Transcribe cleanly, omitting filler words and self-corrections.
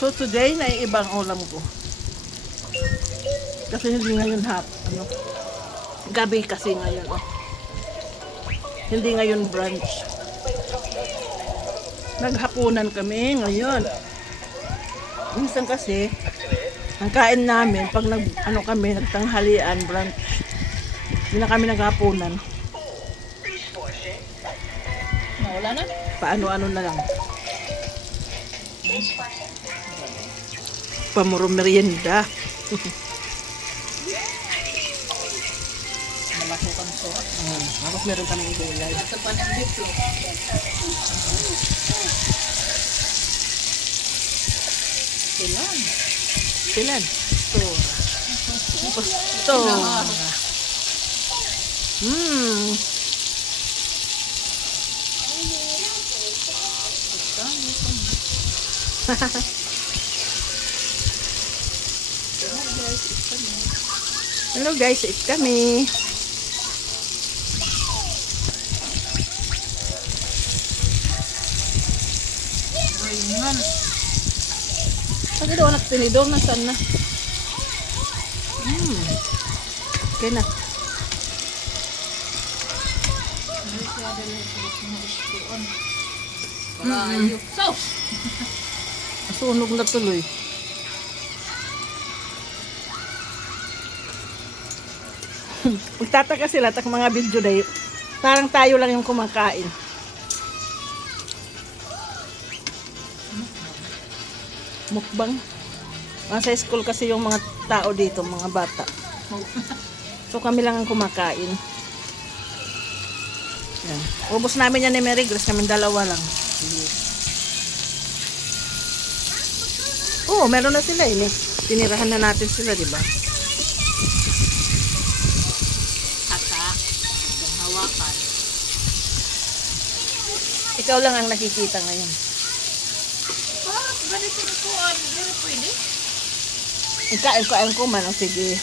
So today, naiibang ulam ko. Kasi hindi ngayon gabi kasi ngayon. Oh. Hindi ngayon brunch. Naghapunan kami ngayon. Minsan kasi, ang kain namin, pag nagtanghalian, brunch, hindi na kami naghapunan. Wala na? Paano-ano na lang. Pamuro merienda. Malasukan so. Tapos meron kami gulay. Sa panambit lo. Silan. Silan. Tora. Hello guys, it's kami. Ringan. Pag ito anak tinidor na saan na? Okay na. Ay, kaya dali sa mga istuan. Malayo. So! Masunog na tuloy. Magtataka sila tak mga video day. Parang tayo lang yung kumakain. Mukbang. Nasa school kasi yung mga tao dito, mga bata. So kami lang ang kumakain. Yan. Ubos namin yan ni Mary Grace, kami dalawa lang. Oo, meron na sila eh. Tinirahan na natin sila, di ba? Hata. Ang hawakan. Ikaw lang ang nakikita ngayon. Ganito na kuhan. Hindi pwede. Ikain ko man, sige.